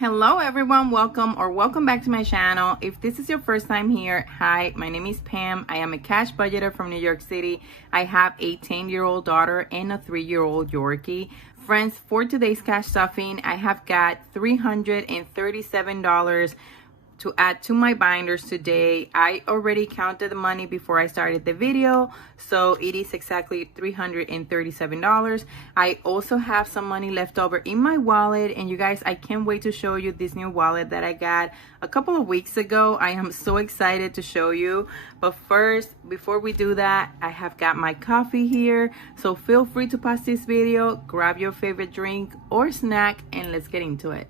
Hello everyone, welcome back to my channel. If this is your first time here, hi, my name is Pam. I am a cash budgeter from New York City. I have a 10-year-old daughter and a 3-year-old Yorkie. Friends, for today's cash stuffing, I have got $337 to add to my binders today. I already counted the money before I started the video, so it is exactly $337. I also have some money left over in my wallet, and you guys, I can't wait to show you this new wallet that I got a couple of weeks ago. I am so excited to show you, but first, before we do that, I have got my coffee here, so feel free to pause this video, grab your favorite drink or snack, and let's get into it.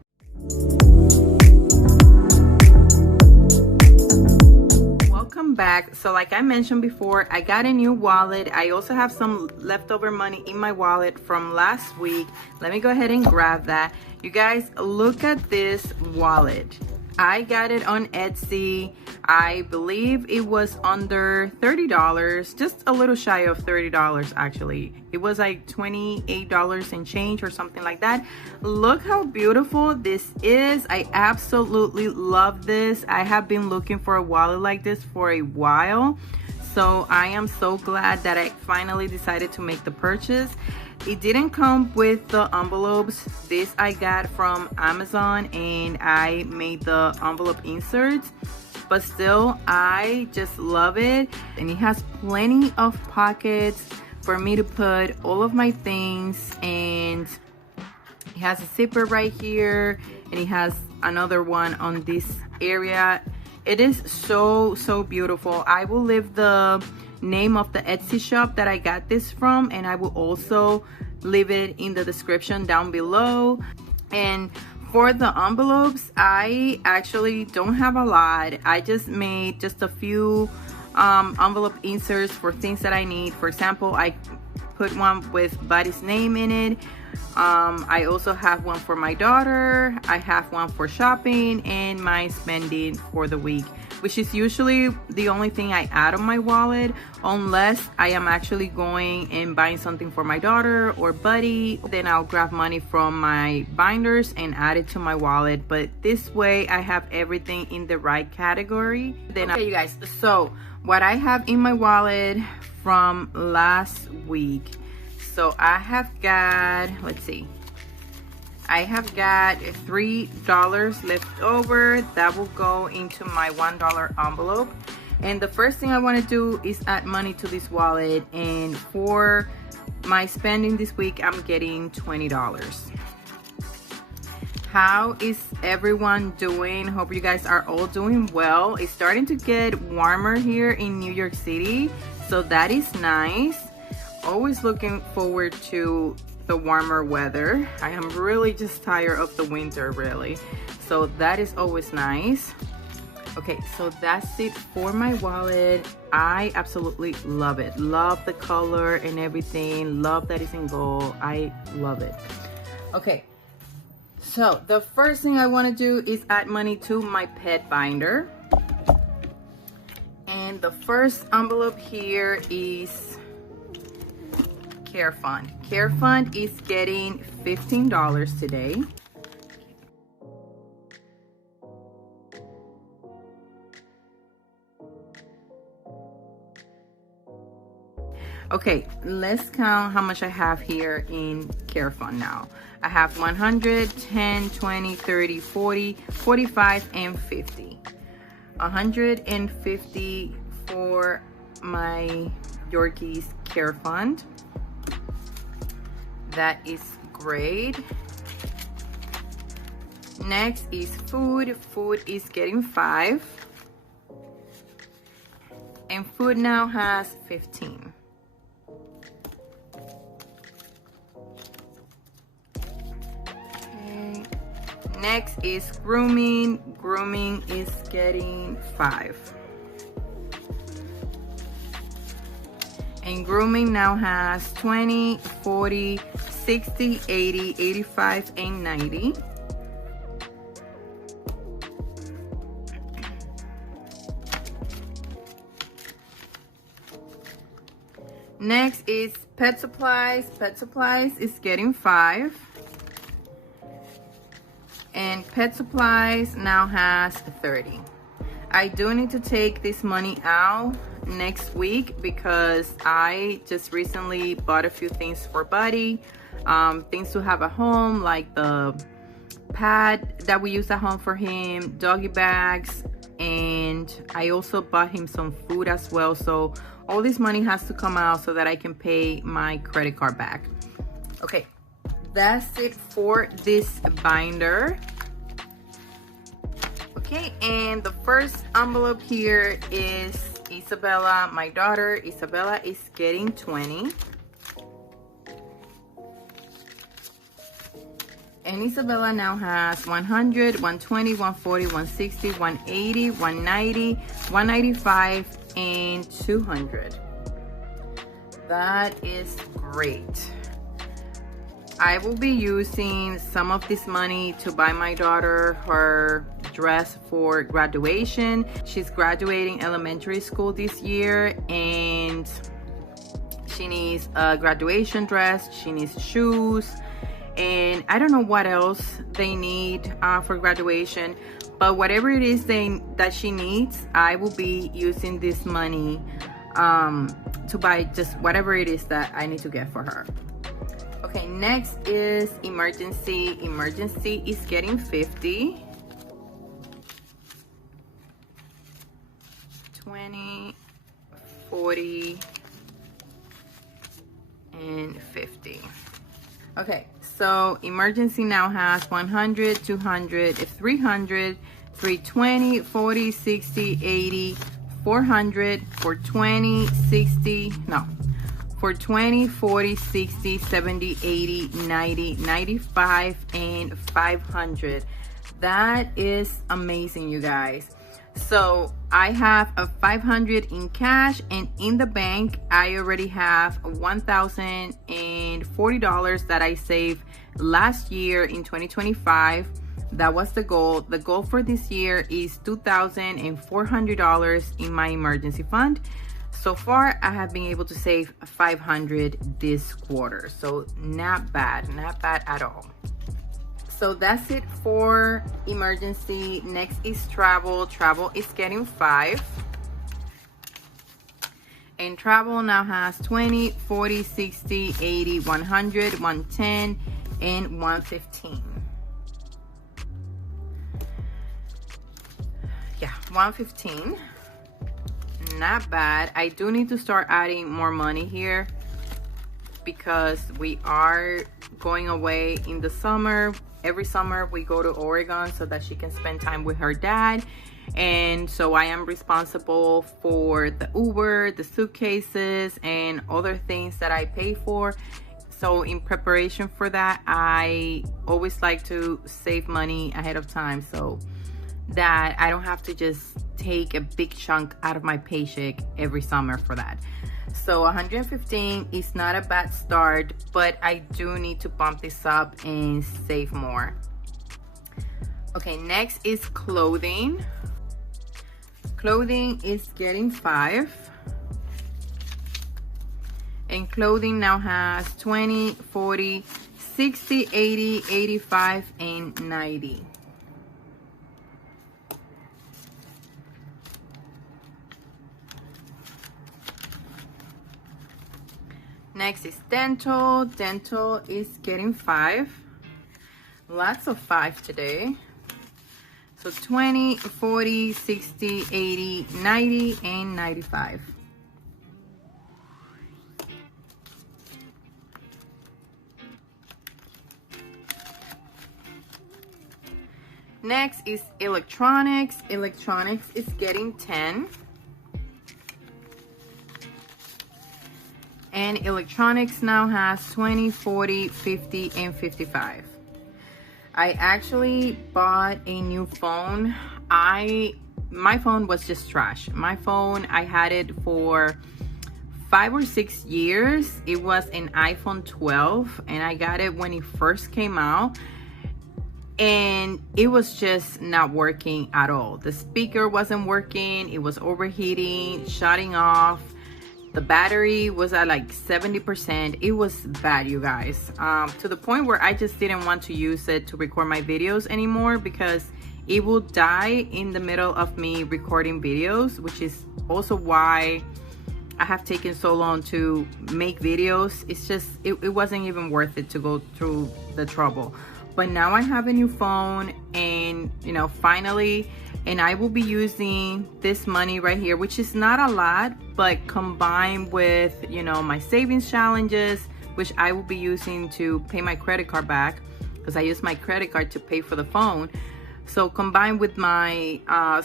Welcome back. So like I mentioned before, I got a new wallet. I also have some leftover money in my wallet from last week. Let me go ahead and grab that. You guys, look at this wallet. I got it on Etsy. I believe it was under $30, just a little shy of $30 actually. It was like $28 and change or something like that. Look how beautiful this is. I absolutely love this. I have been looking for a wallet like this for a while. So I am so glad that I finally decided to make the purchase. It didn't come with the envelopes. This I got from Amazon and I made the envelope inserts, but still I just love it. And it has plenty of pockets for me to put all of my things, and it has a zipper right here and it has another one on this area. It is so beautiful. I will leave the name of the Etsy shop that I got this from, and I will also leave it in the description down below. And for the envelopes, I actually don't have a lot. I just made just a few envelope inserts for things that I need. For example, I put one with Baddies' name in it. I also have one for my daughter. I have one for shopping and my spending for the week, which is usually the only thing I add on my wallet, unless I am actually going and buying something for my daughter or Buddy. Then I'll grab money from my binders and add it to my wallet. But this way I have everything in the right category. Then okay, you guys, so what I have in my wallet from last week. So I have got, let's see, I have got $3 left over. That will go into my $1 envelope. And the first thing I want to do is add money to this wallet. And for my spending this week, I'm getting $20. How is everyone doing? Hope you guys are all doing well. It's starting to get warmer here in New York City, so that is nice. Always looking forward to the warmer weather. I am really just tired of the winter, really. So that is always nice. Okay, so that's it for my wallet. I absolutely love it. Love the color and everything. Love that it's in gold. I love it. Okay, so the first thing I want to do is add money to my pet binder. And the first envelope here is Care Fund. Care Fund is getting $15 today. Okay, let's count how much I have here in Care Fund now. I have 100, 10, 20, 30, 40, 45, and 50. 150 for my Yorkie's Care Fund. That is great. Next is food. Food is getting 5. And food now has 15. Okay. Next is grooming. Grooming is getting 5. And grooming now has 20, 40, 60, 80, 85, and 90. Next is pet supplies. Pet supplies is getting 5. And pet supplies now has 30. I do need to take this money out next week because I just recently bought a few things for Buddy, things to have at home, like the pad that we use at home for him, doggy bags, and I also bought him some food as well. So all this money has to come out so that I can pay my credit card back. Okay, that's it for this binder. Okay, and the first envelope here is Isabella. My daughter Isabella is getting 20. And Isabella now has 100, 120, 140, 160, 180, 190, 195, and 200. That is great. I will be using some of this money to buy my daughter her dress for graduation. She's graduating elementary school this year, and she needs a graduation dress, she needs shoes, and I don't know what else they need for graduation, but whatever it is that she needs, I will be using this money to buy just whatever it is that I need to get for her. Okay, next is emergency. Emergency is getting 50. 20, 40, and 50. Okay, so emergency now has 100, 200, 300, 320, 40, 60, 80, 400, 420, 60, no. For 20, 40, 60, 70, 80, 90, 95, and 500. That is amazing, you guys. So I have a 500 in cash, and in the bank, I already have $1,040 that I saved last year in 2025. That was the goal. The goal for this year is $2,400 in my emergency fund. So far, I have been able to save 500 this quarter. So not bad at all. So that's it for emergency. Next is travel. Travel is getting 5. And travel now has 20, 40, 60, 80, 100, 110, and 115. Yeah, 115. Not bad. I do need to start adding more money here because we are going away in the summer. Every summer we go to Oregon so that she can spend time with her dad, and so I am responsible for the Uber, the suitcases, and other things that I pay for. So in preparation for that, I always like to save money ahead of time so that I don't have to just take a big chunk out of my paycheck every summer for that. So 115 is not a bad start, but I do need to bump this up and save more. Okay, next is clothing. Clothing is getting 5. And clothing now has 20, 40, 60, 80, 85, and 90. Next is dental. Dental is getting 5. Lots of 5 today. So 20, 40, 60, 80, 90, and 95. Next is electronics. Electronics is getting 10. And electronics now has 20, 40, 50, and 55. I actually bought a new phone. My phone was just trash. My phone, I had it for 5 or 6 years. It was an iPhone 12, and I got it when it first came out. And it was just not working at all. The speaker wasn't working. It was overheating, shutting off. The battery was at like 70%. It was bad, you guys, to the point where I just didn't want to use it to record my videos anymore, because it will die in the middle of me recording videos, which is also why I have taken so long to make videos. It's just, it wasn't even worth it to go through the trouble. But now I have a new phone, and you know, finally, and I will be using this money right here, which is not a lot, but combined with, you know, my savings challenges, which I will be using to pay my credit card back, because I use my credit card to pay for the phone. So combined with my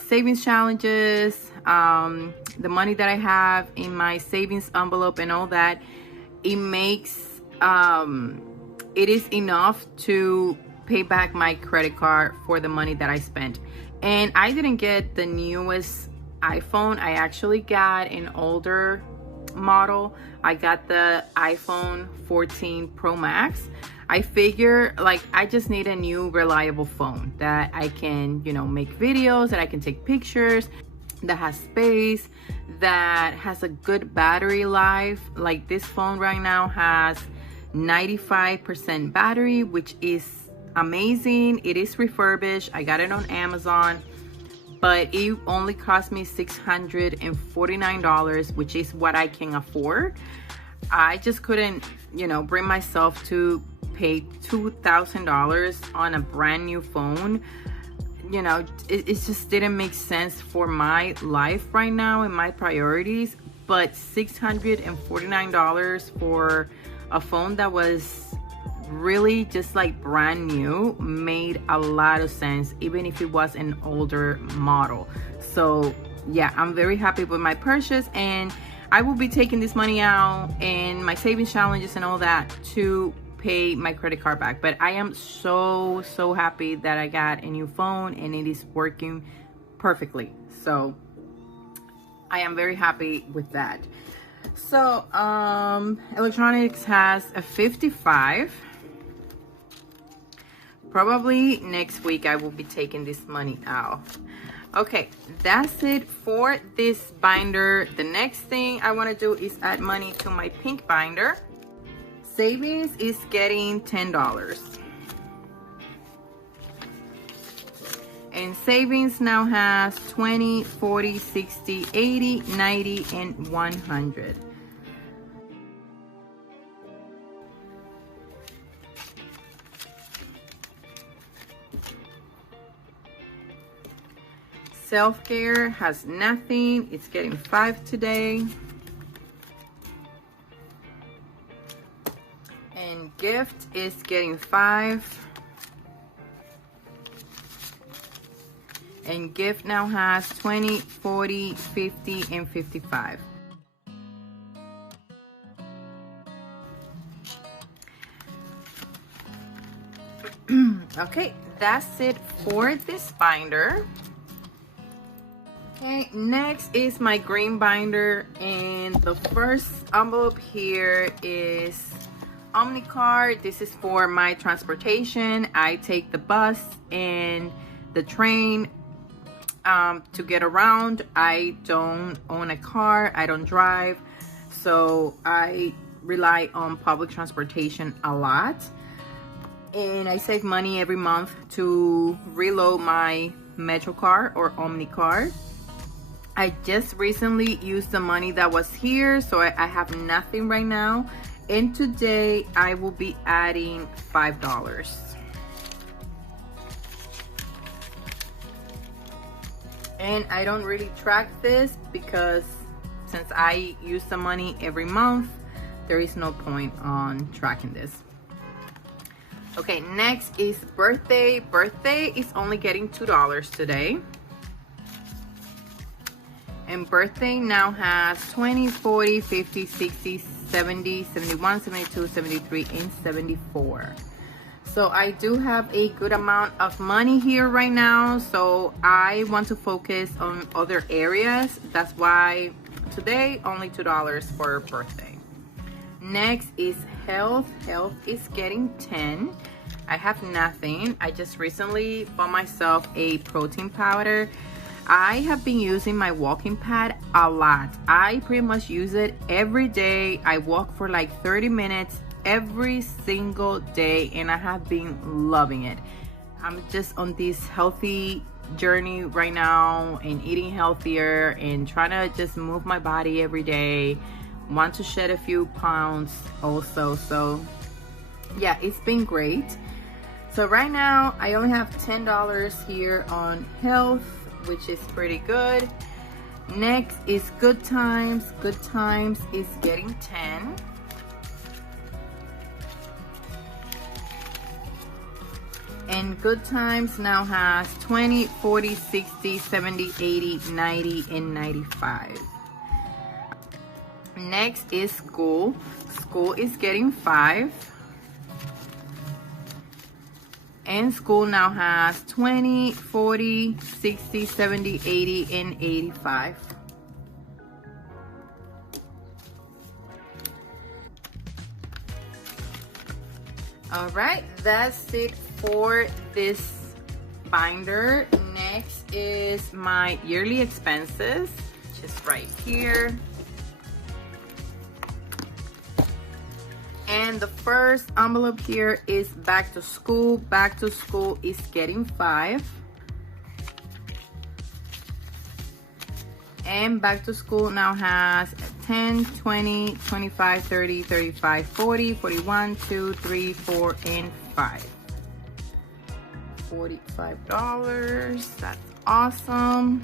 savings challenges, the money that I have in my savings envelope and all that, it makes, it is enough to pay back my credit card for the money that I spent. And I didn't get the newest iPhone. I actually got an older model. I got the iPhone 14 Pro Max. I figure like I just need a new reliable phone that I can, you know, make videos, that I can take pictures, that has space, that has a good battery life. Like this phone right now has 95% battery, which is amazing. It is refurbished. I got it on Amazon, but it only cost me $649, which is what I can afford. I just couldn't, you know, bring myself to pay $2,000 on a brand new phone. You know, it just didn't make sense for my life right now and my priorities. But $649 for a phone that was really just like brand new made a lot of sense, even if it was an older model. So yeah, I'm very happy with my purchase, and I will be taking this money out and my savings challenges and all that to pay my credit card back. But I am so happy that I got a new phone and it is working perfectly. So I am very happy with that. So electronics has a 55. Probably next week I will be taking this money out. Okay, that's it for this binder. The next thing I want to do is add money to my pink binder. Savings is getting $10. And savings now has 20, 40, 60, 80, 90, and 100. Self-care has nothing. It's getting 5 today. And gift is getting 5. And gift now has 20, 40, 50, and 55. Okay, that's it for this binder. Okay, next is my green binder, and the first envelope here is OmniCard. This is for my transportation. I take the bus and the train to get around. I don't own a car. I don't drive, so I rely on public transportation a lot, and I save money every month to reload my Metro card or OmniCard. I just recently used the money that was here, so I have nothing right now. And today I will be adding $5. And I don't really track this because since I use the money every month, there is no point on tracking this. Okay, next is birthday. Birthday is only getting $2 today. And birthday now has 20, 40, 50, 60, 70, 71, 72, 73, and 74. So I do have a good amount of money here right now. So I want to focus on other areas. That's why today only $2 for birthday. Next is health. Health is getting 10. I have nothing. I just recently bought myself a protein powder. I have been using my walking pad a lot. I pretty much use it every day. I walk for like 30 minutes every single day, and I have been loving it. I'm just on this healthy journey right now and eating healthier and trying to just move my body every day. Want to shed a few pounds also. So yeah, it's been great. So right now I only have $10 here on health, which is pretty good. Next is Good Times. Good Times is getting 10. And Good Times now has 20, 40, 60, 70, 80, 90, and 95. Next is School. School is getting 5. And School now has 20, 40, 60, 70, 80, and 85. All right, that's it for this binder. Next is my yearly expenses, just right here. And the first envelope here is Back to School. Back to School is getting 5. And Back to School now has 10, 20, 25, 30, 35, 40, 41, 2, 3, 4, and 5. $45. That's awesome.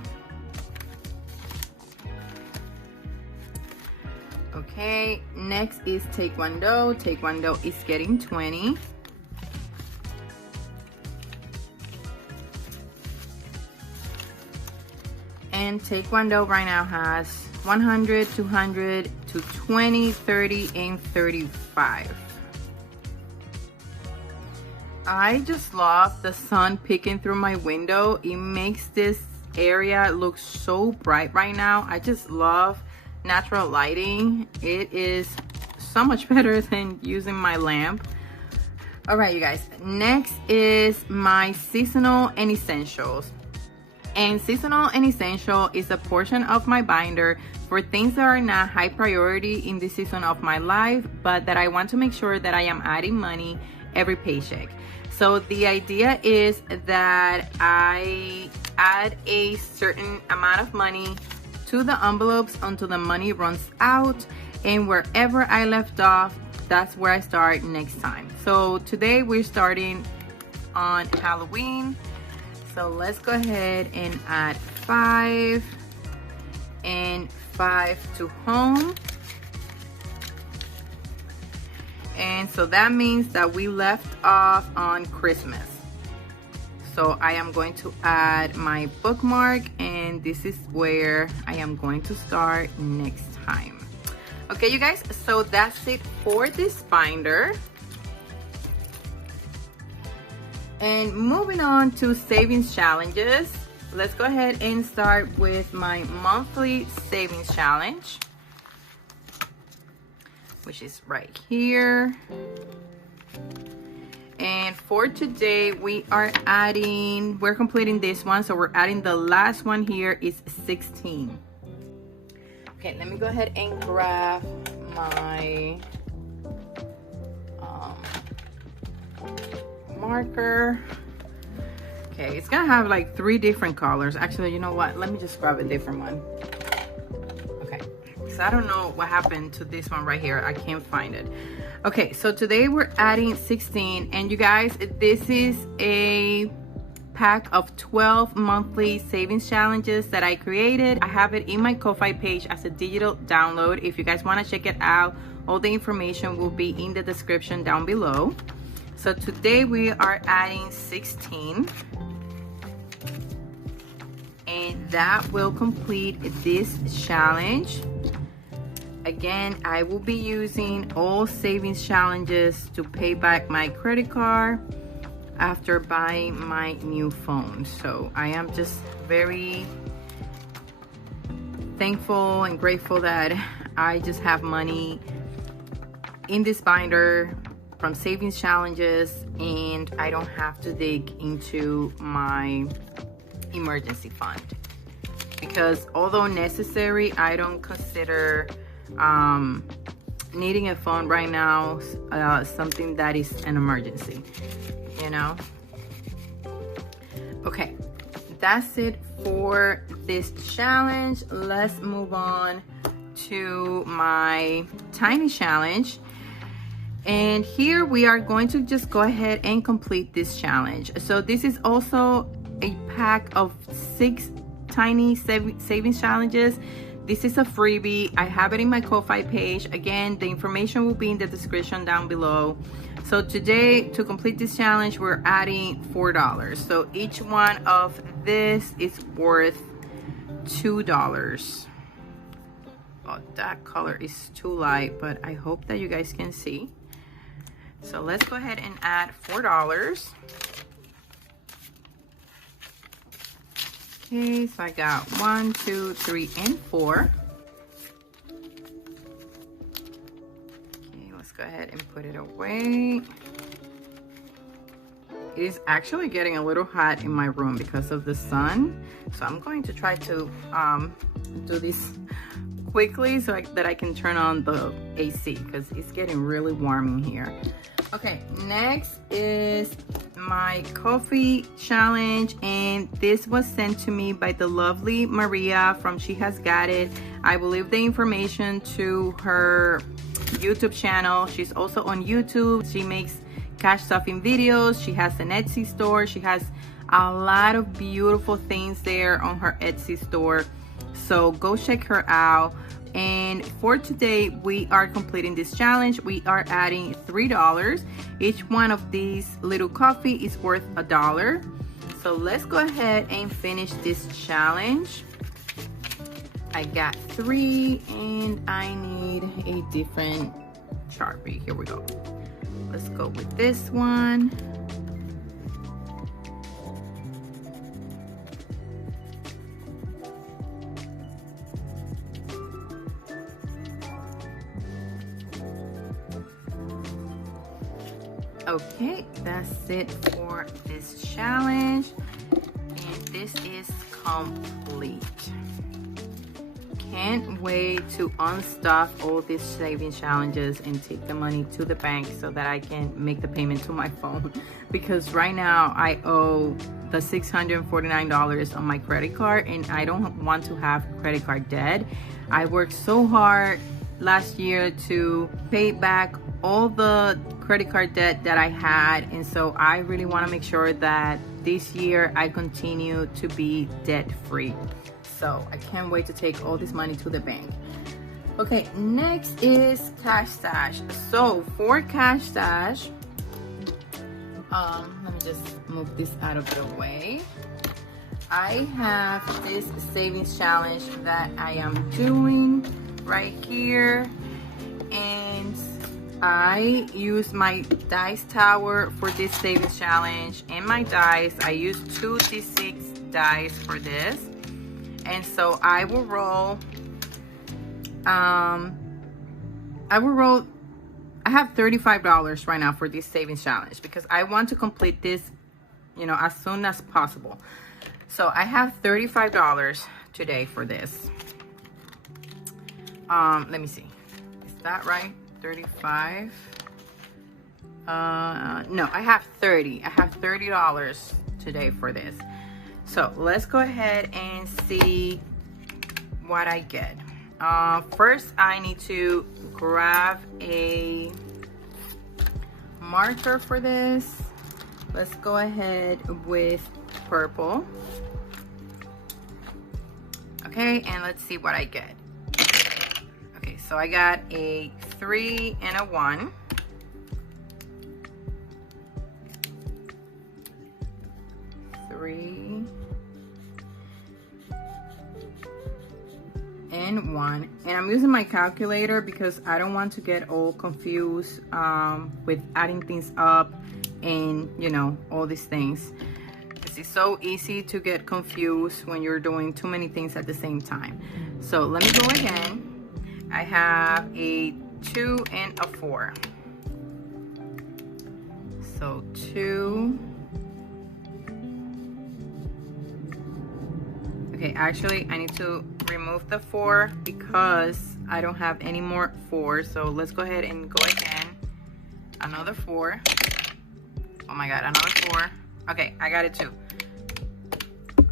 Okay, next is Taekwondo. Taekwondo is getting 20. And Taekwondo right now has 100, 200 to 20, 30, and 35. I just love the sun peeking through my window. It makes this area look so bright right now. I just love natural lighting. It is so much better than using my lamp. All right, you guys, next is my seasonal and essentials. And seasonal and essential is a portion of my binder for things that are not high priority in this season of my life, but that I want to make sure that I am adding money every paycheck. So the idea is that I add a certain amount of money to the envelopes until the money runs out, and wherever I left off, that's where I start next time. So today we're starting on Halloween. So let's go ahead and add 5 and 5 to home. And so that means that we left off on Christmas. So I am going to add my bookmark, and this is where I am going to start next time. Okay, you guys, so that's it for this binder. And moving on to savings challenges, let's go ahead and start with my monthly savings challenge, which is right here. And for today, we're completing this one, so we're adding the last one here is 16. Okay, let me go ahead and grab my marker. Okay, it's gonna have like 3 different colors. Actually, you know what? Let me just grab a different one. Okay, so I don't know what happened to this one right here. I can't find it. Okay, so today we're adding 16, and you guys, this is a pack of 12 monthly savings challenges that I created. I have it in my Ko-Fi page as a digital download. If you guys want to check it out, all the information will be in the description down below. So today we are adding 16, and that will complete this challenge. Again, I will be using all savings challenges to pay back my credit card after buying my new phone. So I am just very thankful and grateful that I just have money in this binder from savings challenges, and I don't have to dig into my emergency fund. because although necessary, I don't consider needing a phone right now something that is an emergency, you know. Okay, that's it for this challenge. Let's move on to my tiny challenge. And here we are going to just go ahead and complete this challenge. So this is also a pack of 6 tiny savings challenges. This is a freebie. I have it in my Ko-Fi page. Again, the information will be in the description down below. So today, to complete this challenge, we're adding $4. So each one of this is worth $2. Oh, that color is too light, but I hope that you guys can see. So let's go ahead and add $4. Okay, so I got 1, 2, 3, and 4. Okay, let's go ahead and put it away. It is actually getting a little hot in my room because of the sun. So I'm going to try to do this quickly so that I can turn on the AC because it's getting really warm in here. Okay, next is my coffee challenge, and this was sent to me by the lovely Maria from She Has Got It. I will leave the information to her YouTube channel. She's also on YouTube. She makes cash stuffing videos. She has an Etsy store. She has a lot of beautiful things there on her Etsy store, so go check her out. And for today, we are completing this challenge. We are adding $3. Each one of these little coffee is worth $1. So let's go ahead and finish this challenge. I got 3 and I need a different Sharpie. Here we go. Let's go with this one. Okay, that's it for this challenge, and this is complete. Can't wait to unstuff all these savings challenges and take the money to the bank so that I can make the payment to my phone, because right now I owe the $649 on my credit card and I don't want to have credit card debt. I worked so hard last year to pay back all the credit card debt that I had, and so I really want to make sure that this year I continue to be debt free. So I can't wait to take all this money to the bank. Okay, next is Cash Stash. So for Cash Stash, let me just move this out of the way. I have this savings challenge that I am doing right here, and I use my dice tower for this savings challenge, and my dice, I use 2 D6 dice for this. And so I will roll, I have $35 right now for this savings challenge because I want to complete this, you know, as soon as possible. So I have $35 today for this. Let me see, is that right? 35. No, I have 30. I have $30 today for this. So let's go ahead and see what I get. First, I need to grab a marker for this. Let's go ahead with purple. Okay, and let's see what I get. Okay, so I got a 3 and a 1. Three and 1, and I'm using my calculator because I don't want to get all confused with adding things up and, you know, all these things. It's so easy to get confused when you're doing too many things at the same time. So let me go again. I have a 2 and a 4. So 2. Okay, actually I need to remove the 4 because I don't have any more 4. So let's go ahead and go again. Another 4. Oh my god, another 4. Okay, I got it too.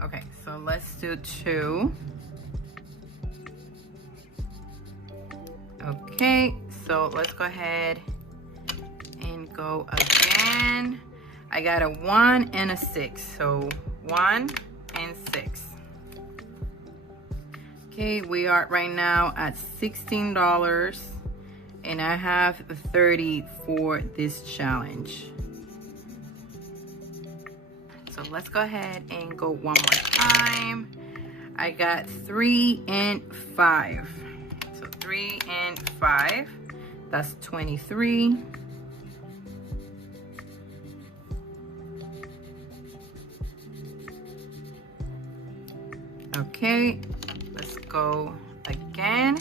Okay, so let's do 2. Okay, so let's go ahead and go again. I got a 1 and a 6, so 1 and 6. Okay, we are right now at $16 and I have 30 for this challenge. So let's go ahead and go one more time. I got 3 and 5. So 3 and 5, that's 23. Okay, let's go again.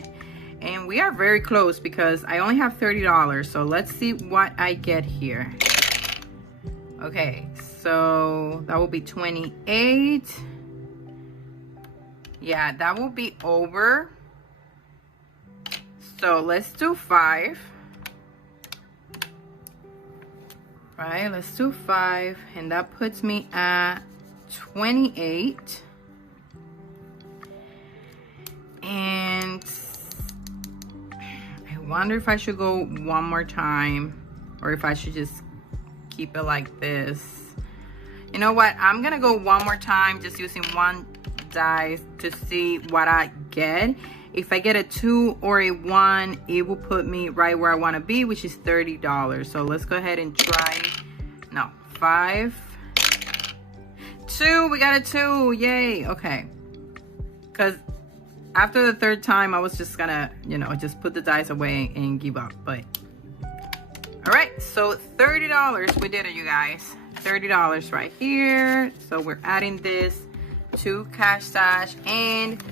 And we are very close because I only have $30. So let's see what I get here. Okay, so that will be 28. Yeah, that will be over. So let's do 5. Right, let's do 5. And that puts me at 28. And I wonder if I should go one more time or if I should just keep it like this. You know what? I'm gonna go one more time just using one dice to see what I get. If I get a 2 or a 1, it will put me right where I want to be, which is $30. So let's go ahead and try. No, 5, 2. We got a 2. Yay. Okay. Because after the 3rd time, I was just gonna, you know, just put the dice away and give up. But all right, so $30. We did it, you guys. $30 right here. So we're adding this to Cash Stash, and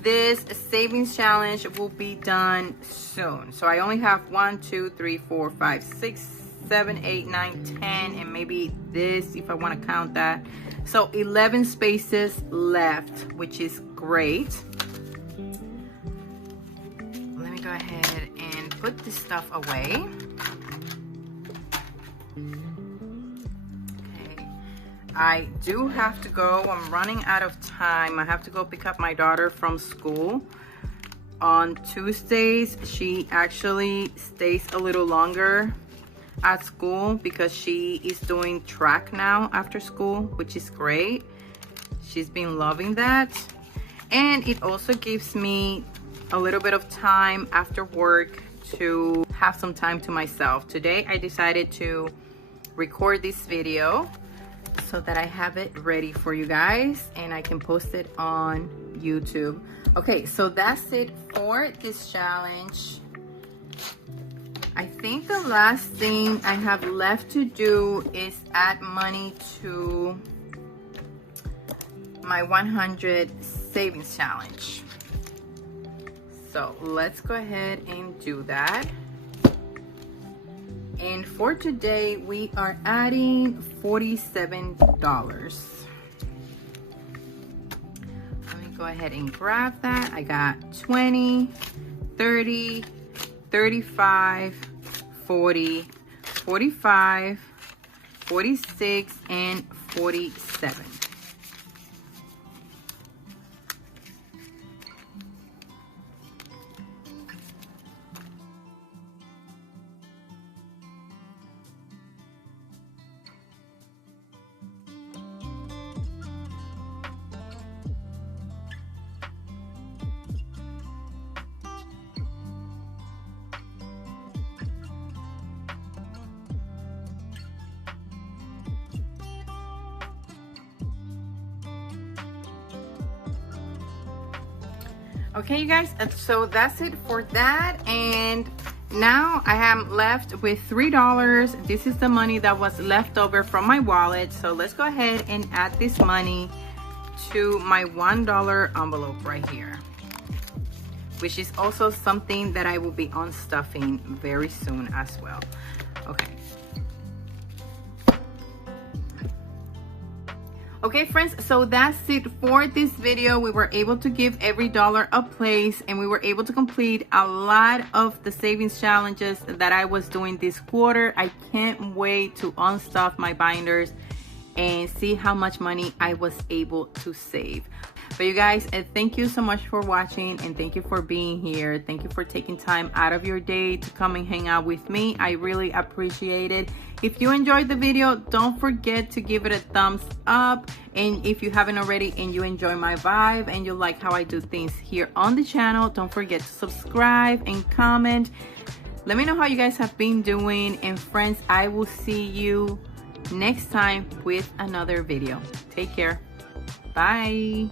this savings challenge will be done soon. So I only have 1, 2, 3, 4, 5, 6, 7, 8, 9, 10, and maybe this if I want to count that. So 11 spaces left, which is great. Let me go ahead and put this stuff away. I do have to go. I'm running out of time. I have to go pick up my daughter from school. On Tuesdays, she actually stays a little longer at school because she is doing track now after school, which is great. She's been loving that. And it also gives me a little bit of time after work to have some time to myself. Today, I decided to record this video so that I have it ready for you guys and I can post it on YouTube. Okay, so that's it for this challenge. I think the last thing I have left to do is add money to my 100 savings challenge. So let's go ahead and do that. And for today, we are adding $47. Let me go ahead and grab that. I got 20, 30, 35, 40, 45, 46, and 47. Okay, you guys, so that's it for that. And now I am left with $3. This is the money that was left over from my wallet. So let's go ahead and add this money to my $1 envelope right here, which is also something that I will be unstuffing very soon as well. Okay. Okay friends, so that's it for this video. We were able to give every dollar a place, and we were able to complete a lot of the savings challenges that I was doing this quarter. I can't wait to unstuff my binders and see how much money I was able to save. But you guys, thank you so much for watching, and thank you for being here. Thank you for taking time out of your day to come and hang out with me. I really appreciate it. If you enjoyed the video, don't forget to give it a thumbs up. And if you haven't already and you enjoy my vibe and you like how I do things here on the channel, don't forget to subscribe and comment. Let me know how you guys have been doing. And friends, I will see you next time with another video. Take care. Bye.